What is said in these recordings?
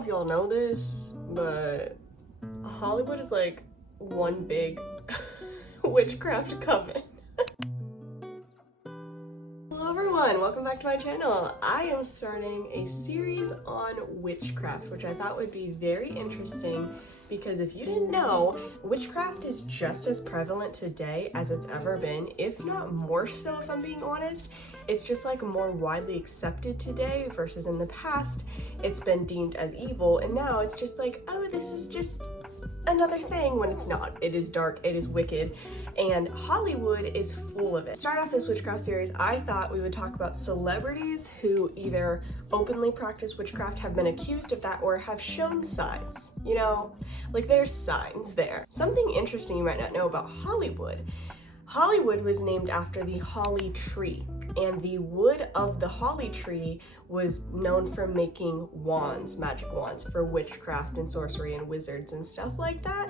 if y'all know this, but Hollywood is like one big witchcraft coven. Hello everyone, welcome back to my channel. I am starting a series on witchcraft, which I thought would be very interesting because if you didn't know, witchcraft is just as prevalent today as it's ever been, if not more so, if I'm being honest. It's just like more widely accepted today versus in the past it's been deemed as evil, and now it's just like, oh, this is just another thing, when it's not. It is dark, it is wicked, and Hollywood is full of it. To start off this witchcraft series, I thought we would talk about celebrities who either openly practice witchcraft, have been accused of that, or have shown signs. You know, like there's signs there. Something interesting you might not know about Hollywood. Hollywood was named after the holly tree, and the wood of the holly tree was known for making wands, magic wands for witchcraft and sorcery and wizards and stuff like that.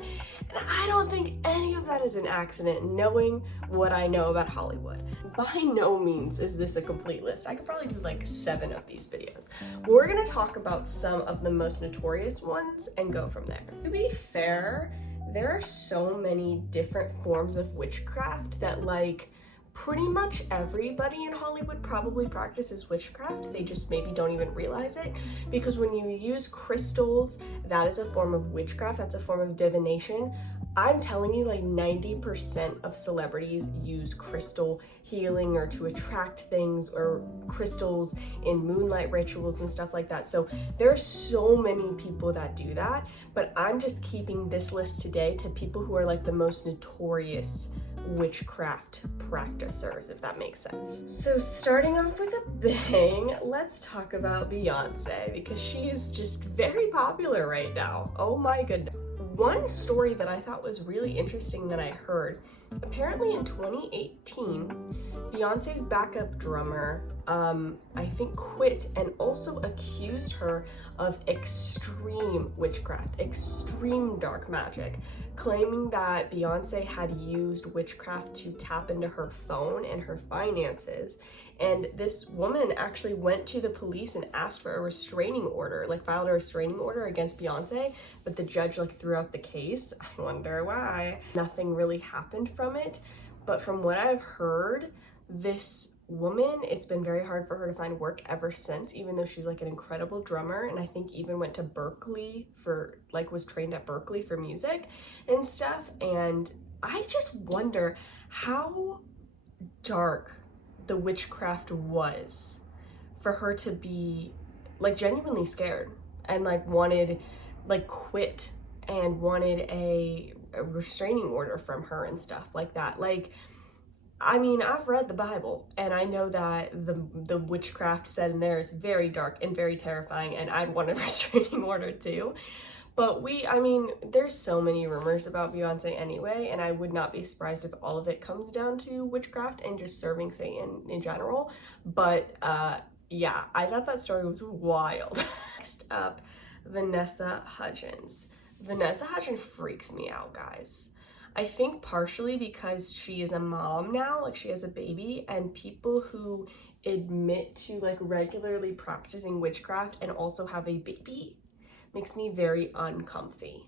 And I don't think any of that is an accident, knowing what I know about Hollywood. By no means is this a complete list. I could probably do like 7 of these videos. But we're gonna talk about some of the most notorious ones and go from there. To be fair, there are so many different forms of witchcraft that like pretty much everybody in Hollywood probably practices witchcraft. They just maybe don't even realize it, because when you use crystals, that is a form of witchcraft. That's a form of divination. I'm telling you, like 90% of celebrities use crystal healing or to attract things, or crystals in moonlight rituals and stuff like that. So there are so many people that do that, but I'm just keeping this list today to people who are like the most notorious witchcraft practicers, if that makes sense. So starting off with a bang, let's talk about Beyonce, because she's just very popular right now. Oh my goodness. One story that I thought was really interesting that I heard, apparently in 2018, Beyonce's backup drummer, I think quit and also accused her of extreme witchcraft, extreme dark magic, claiming that Beyonce had used witchcraft to tap into her phone and her finances. And this woman actually went to the police and asked for a restraining order, like filed a restraining order against Beyonce, but the judge like threw out the case. I wonder why. Nothing really happened from it, but from what I've heard, this woman, it's been very hard for her to find work ever since, even though she's like an incredible drummer, and I think even went to Berkeley for, like was trained at Berkeley for music and stuff. And I just wonder how dark the witchcraft was for her to be like genuinely scared and like wanted, like quit and wanted a restraining order from her and stuff like that. Like, I mean, I've read the Bible and I know that the witchcraft said in there is very dark and very terrifying, and I'd want a restraining order too. But I mean, there's so many rumors about Beyonce anyway, and I would not be surprised if all of it comes down to witchcraft and just serving Satan in general. But yeah, I thought that story was wild. Next up, Vanessa Hudgens. Vanessa Hudgens freaks me out, guys. I think partially because she is a mom now, like she has a baby, and people who admit to like regularly practicing witchcraft and also have a baby makes me very uncomfy.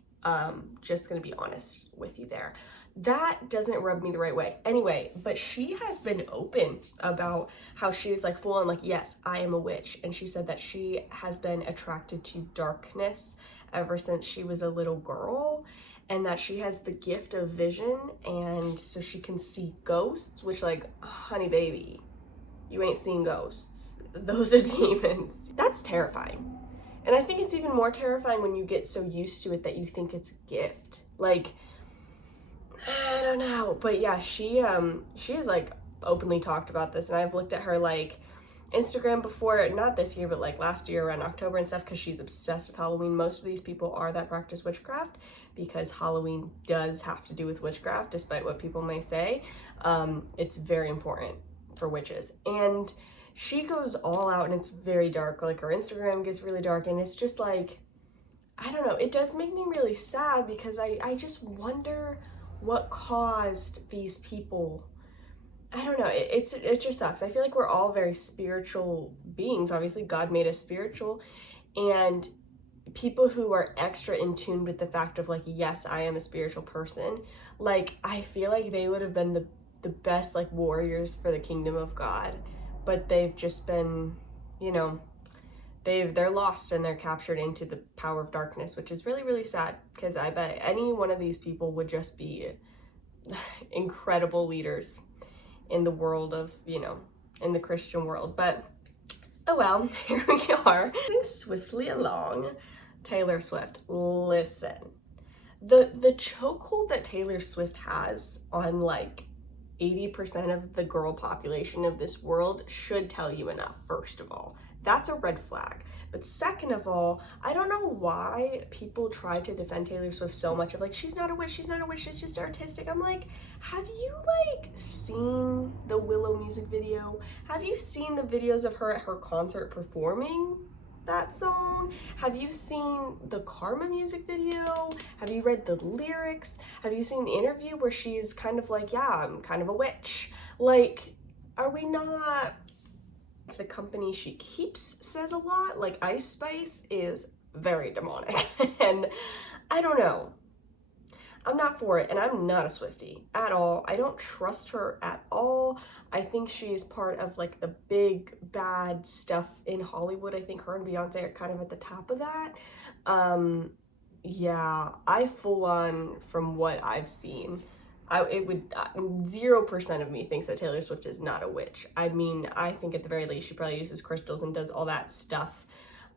Just gonna be honest with you there. That doesn't rub me the right way. Anyway, but she has been open about how she is like full on like, yes, I am a witch. And she said that she has been attracted to darkness ever since she was a little girl, and that she has the gift of vision, and so she can see ghosts, which like, honey baby, you ain't seen ghosts. Those are demons. That's terrifying. And I think it's even more terrifying when you get so used to it that you think it's a gift. Like, I don't know. But yeah, she has like openly talked about this, and I've looked at her like Instagram before, not this year, but like last year around October and stuff, because she's obsessed with Halloween. Most of these people are that practice witchcraft, because Halloween does have to do with witchcraft, despite what people may say. It's very important for witches. And she goes all out, and it's very dark. Like her Instagram gets really dark, and it's just like, I don't know, it does make me really sad, because I just wonder what caused these people. I don't know, it just sucks. I feel like we're all very spiritual beings. Obviously God made us spiritual, and people who are extra in tune with the fact of like, yes, I am a spiritual person, like I feel like they would have been the best like warriors for the kingdom of God, but they've just been, you know, they're lost and they're captured into the power of darkness, which is really, really sad, because I bet any one of these people would just be incredible leaders in the world of, you know, in the Christian world. But oh well, here we are. Moving swiftly along, Taylor Swift. Listen, the chokehold that Taylor Swift has on like 80% of the girl population of this world should tell you enough. First of all, that's a red flag. But second of all, I don't know why people try to defend Taylor Swift so much of like, she's not a witch, she's just artistic. I'm like, have you like seen the Willow music video? Have you seen the videos of her at her concert performing that song? Have you seen the Karma music video? Have you read the lyrics? Have you seen the interview where she's kind of like, yeah, I'm kind of a witch? Like, are we not... The company she keeps says a lot, like Ice Spice is very demonic, and I don't know. I'm not for it, and I'm not a Swiftie at all. I don't trust her at all. I think she's part of like the big bad stuff in Hollywood. I think her and Beyonce are kind of at the top of that. Yeah, I full on, from what I've seen, it would 0% of me thinks that Taylor Swift is not a witch. I mean, I think at the very least she probably uses crystals and does all that stuff.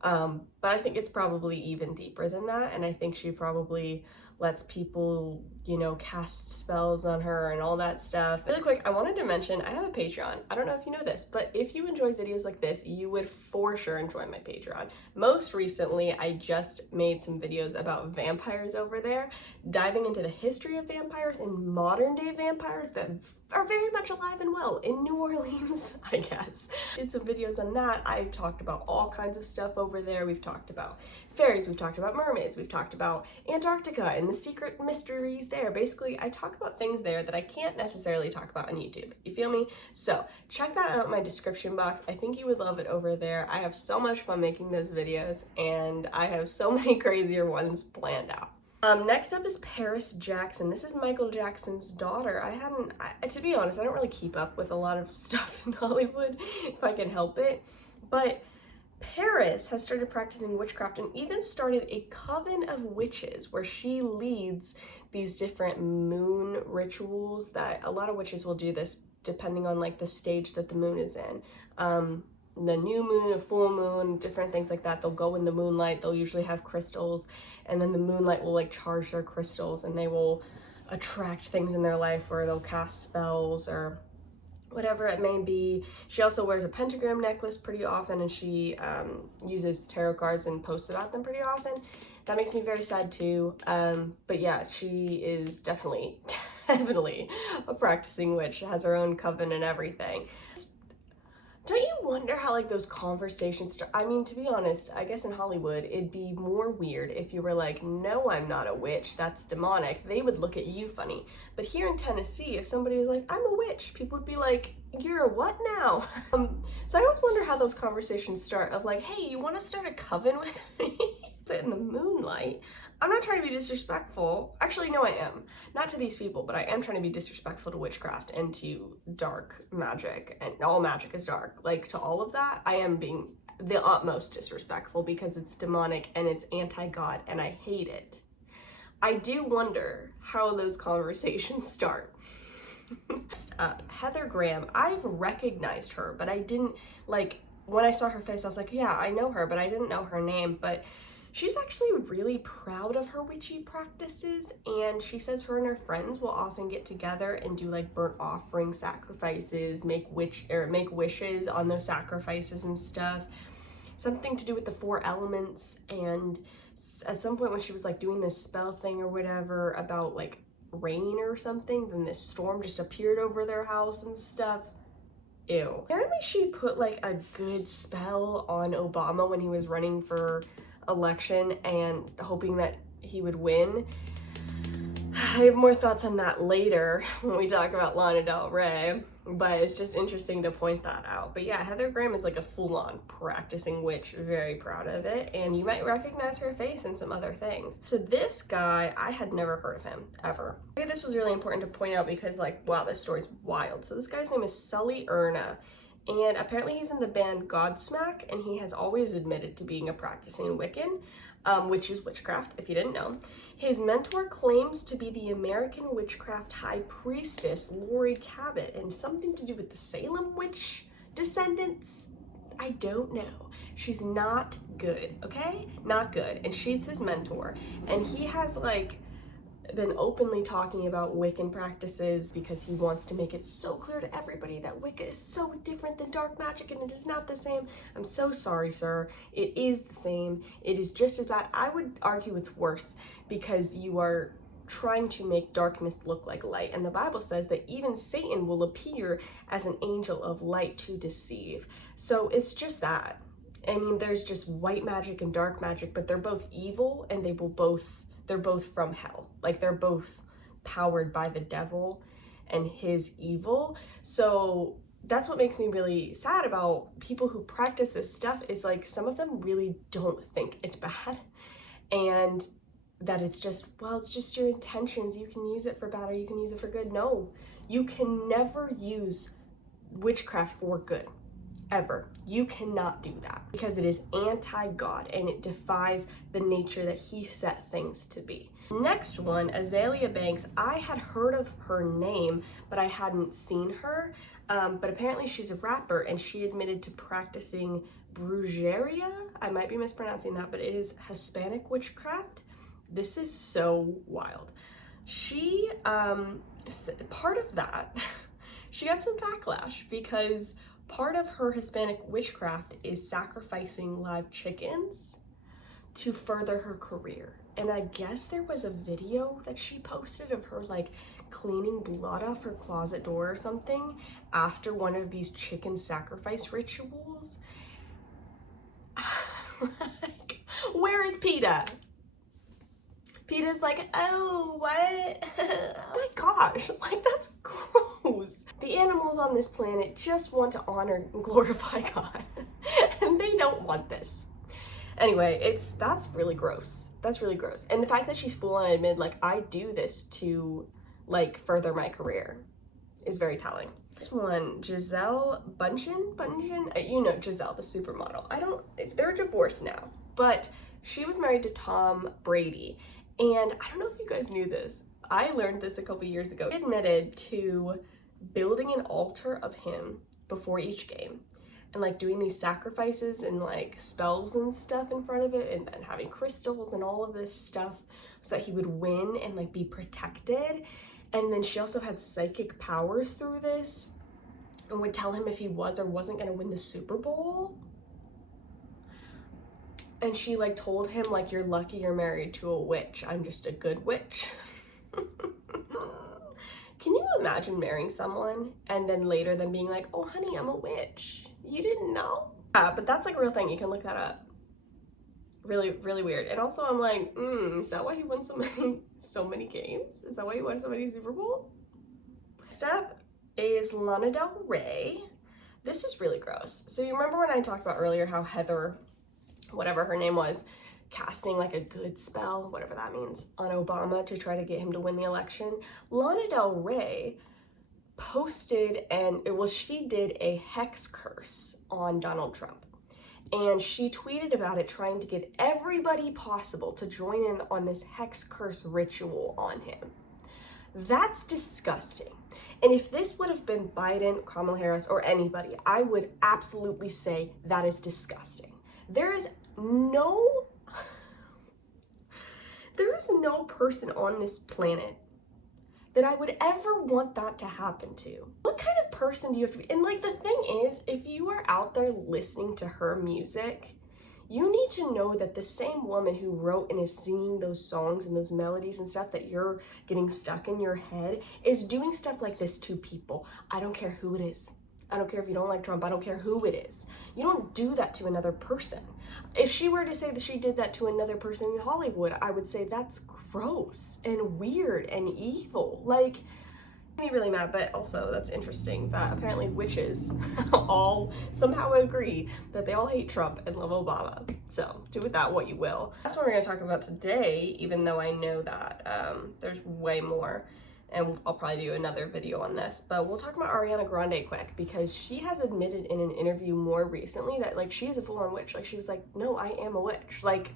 But I think it's probably even deeper than that, and I think she probably lets people, you know, cast spells on her and all that stuff. Really quick, I wanted to mention I have a Patreon. I don't know if you know this, but if you enjoy videos like this, you would for sure enjoy my Patreon. Most recently, I just made some videos about vampires over there, diving into the history of vampires and modern day vampires that are very much alive and well in New Orleans, I guess. Did some videos on that. I've talked about all kinds of stuff over there. We've talked about fairies, we've talked about mermaids, we've talked about Antarctica and the secret mysteries there. Basically, I talk about things there that I can't necessarily talk about on YouTube. You feel me? So check that out in my description box. I think you would love it over there. I have so much fun making those videos, and I have so many crazier ones planned out. Next up is Paris Jackson. This is Michael Jackson's daughter. To be honest, I don't really keep up with a lot of stuff in Hollywood if I can help it, but Paris has started practicing witchcraft and even started a coven of witches where she leads these different moon rituals that a lot of witches will do this depending on like the stage that the moon is in. The new moon, a full moon, different things like that. They'll go in the moonlight. They'll usually have crystals, and then the moonlight will like charge their crystals and they will attract things in their life, or they'll cast spells or whatever it may be. She also wears a pentagram necklace pretty often, and she uses tarot cards and posts about them pretty often. That makes me very sad too. But yeah, she is definitely a practicing witch, has her own coven and everything. Don't you wonder how like those conversations start? I mean, to be honest, I guess in Hollywood, it'd be more weird if you were like, no, I'm not a witch, that's demonic. They would look at you funny. But here in Tennessee, if somebody was like, I'm a witch, people would be like, you're a what now? So I always wonder how those conversations start of like, hey, you want to start a coven with me? Sit in the moonlight. I'm not trying to be disrespectful. Actually, no, I am. Not to these people, but I am trying to be disrespectful to witchcraft and to dark magic, and all magic is dark. Like, to all of that, I am being the utmost disrespectful because it's demonic and it's anti-God and I hate it. I do wonder how those conversations start. Next up, Heather Graham. I've recognized her, but I didn't, like, when I saw her face, I was like, yeah, I know her, but I didn't know her name. But she's actually really proud of her witchy practices, and she says her and her friends will often get together and do like burnt offering sacrifices, make wishes on those sacrifices and stuff. Something to do with the 4 elements, and at some point when she was like doing this spell thing or whatever about like rain or something, then this storm just appeared over their house and stuff. Ew. Apparently she put like a good spell on Obama when he was running for election and hoping that he would win. I have more thoughts on that later when we talk about Lana Del Rey. but it's just interesting to point that out. But yeah, Heather Graham is like a full-on practicing witch, very proud of it, and you might recognize her face in some other things. So this guy, I had never heard of him, ever. Maybe this was really important to point out because like, wow, this story's wild. So this guy's name is Sully Erna, and apparently he's in the band Godsmack, and he has always admitted to being a practicing Wiccan, which is witchcraft, if you didn't know. His mentor claims to be the American witchcraft high priestess, Lori Cabot, and something to do with the Salem witch descendants. I don't know. She's not good, okay? Not good. And she's his mentor. And he has like been openly talking about Wiccan practices because he wants to make it so clear to everybody that Wicca is so different than dark magic and it is not the same. I'm so sorry, sir. It is the same. It is just as bad. I would argue it's worse because you are trying to make darkness look like light. And the Bible says that even Satan will appear as an angel of light to deceive. So it's just that. I mean, there's just white magic and dark magic, but they're both evil and they're both from hell. Like they're both powered by the devil and his evil. So that's what makes me really sad about people who practice this stuff is like some of them really don't think it's bad and that it's just, well, it's just your intentions. You can use it for bad or you can use it for good. No, you can never use witchcraft for good. Ever. You cannot do that because it is anti-God and it defies the nature that he set things to be. Next one, Azealia Banks. I had heard of her name, but I hadn't seen her. But apparently she's a rapper and she admitted to practicing brujeria. I might be mispronouncing that, but it is Hispanic witchcraft. This is so wild. She, part of that, she got some backlash because part of her Hispanic witchcraft is sacrificing live chickens to further her career. And I guess there was a video that she posted of her like cleaning blood off her closet door or something after one of these chicken sacrifice rituals. Like, where is PETA? PETA's like, oh, what? Oh my gosh, like that's gross. The animals on this planet just want to honor and glorify God, and they don't want this. Anyway, that's really gross. That's really gross. And the fact that she's full on admitted, like, I do this to, like, further my career is very telling. This one, Gisele Bündchen, you know Gisele, the supermodel. They're divorced now, but she was married to Tom Brady. And I don't know if you guys knew this. I learned this a couple years ago. He admitted to building an altar of him before each game and like doing these sacrifices and like spells and stuff in front of it and then having crystals and all of this stuff so that he would win and like be protected. And then she also had psychic powers through this and would tell him if he was or wasn't going to win the Super Bowl. And she like told him like, you're lucky you're married to a witch. I'm just a good witch. Can you imagine marrying someone and then later them being like, oh honey, I'm a witch. You didn't know? Yeah, but that's like a real thing. You can look that up. Really, really weird. And also I'm like, is that why he won so many games? Is that why he won so many Super Bowls? Next up is Lana Del Rey. This is really gross. So you remember when I talked about earlier how Heather, whatever her name was, casting like a good spell, whatever that means, on Obama to try to get him to win the election? Lana Del Rey posted she did a hex curse on Donald Trump. And she tweeted about it, trying to get everybody possible to join in on this hex curse ritual on him. That's disgusting. And if this would have been Biden, Kamala Harris, or anybody, I would absolutely say that is disgusting. There is no person on this planet that I would ever want that to happen to. What kind of person do you have to be? And like the thing is, if you are out there listening to her music, you need to know that the same woman who wrote and is singing those songs and those melodies and stuff that you're getting stuck in your head is doing stuff like this to people. I don't care who it is. I don't care if you don't like Trump. I don't care who it is. You don't do that to another person. If she were to say that she did that to another person in Hollywood, I would say that's gross and weird and evil. Like, Me really mad, but also that's interesting that apparently witches all somehow agree that they all hate Trump and love Obama. So do with that what you will. That's what we're going to talk about today, even though I know that there's way more, and I'll probably do another video on this, but we'll talk about Arianna Grande quick, because she has admitted in an interview more recently that like she is a full-on witch. Like she was like, no, I am a witch. Like,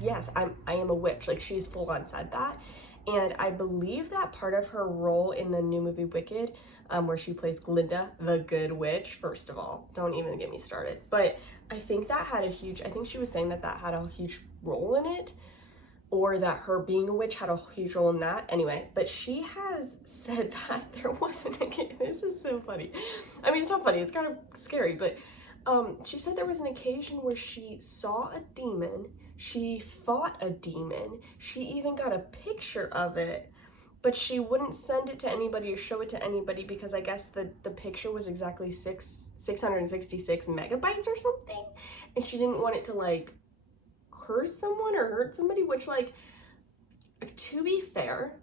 yes, I am a witch. Like she's full-on said that. And I believe that part of her role in the new movie Wicked, where she plays Glinda, the good witch, first of all, don't even get me started. But I think that had a huge, I think she was saying that that had a huge role in it, or that her being a witch had a huge role in that. Anyway, but she has said that there wasn't a, this is so funny. I mean, it's not funny, it's kind of scary, but she said there was an occasion where she saw a demon, she fought a demon, she even got a picture of it, but she wouldn't send it to anybody or show it to anybody because I guess the picture was exactly 666 megabytes or something, and she didn't want it to like curse someone or hurt somebody, which, like, to be fair,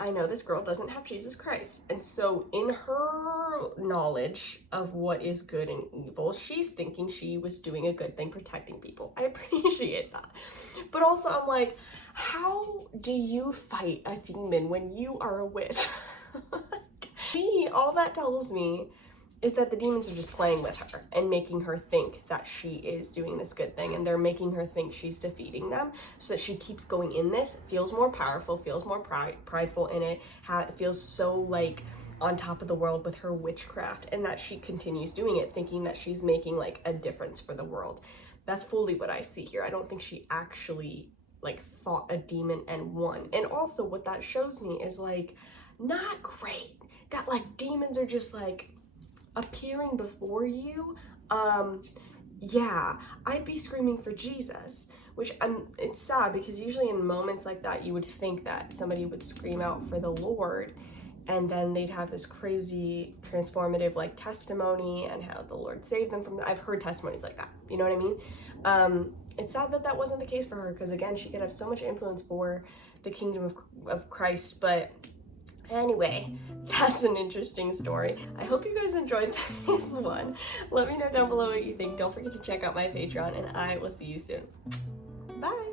I know this girl doesn't have Jesus Christ, and so in her knowledge of what is good and evil, she's thinking she was doing a good thing protecting people. I appreciate that. But also I'm like, how do you fight a demon when you are a witch? Me, all that tells me is that the demons are just playing with her and making her think that she is doing this good thing, and they're making her think she's defeating them so that she keeps going in this, feels more powerful, feels more prideful in it, feels so like on top of the world with her witchcraft, and that she continues doing it thinking that she's making like a difference for the world. That's fully what I see here. I don't think she actually like fought a demon and won. And also what that shows me is like not great, that like demons are just like appearing before you. Yeah, I'd be screaming for Jesus, which it's sad because usually in moments like that you would think that somebody would scream out for the Lord and then they'd have this crazy transformative like testimony and how the Lord saved them from that. I've heard testimonies like that, you know what I mean? It's sad that that wasn't the case for her, because again, she could have so much influence for the kingdom of Christ. But anyway, that's an interesting story. I hope you guys enjoyed this one. Let me know down below what you think. Don't forget to check out my Patreon, and I will see you soon. Bye!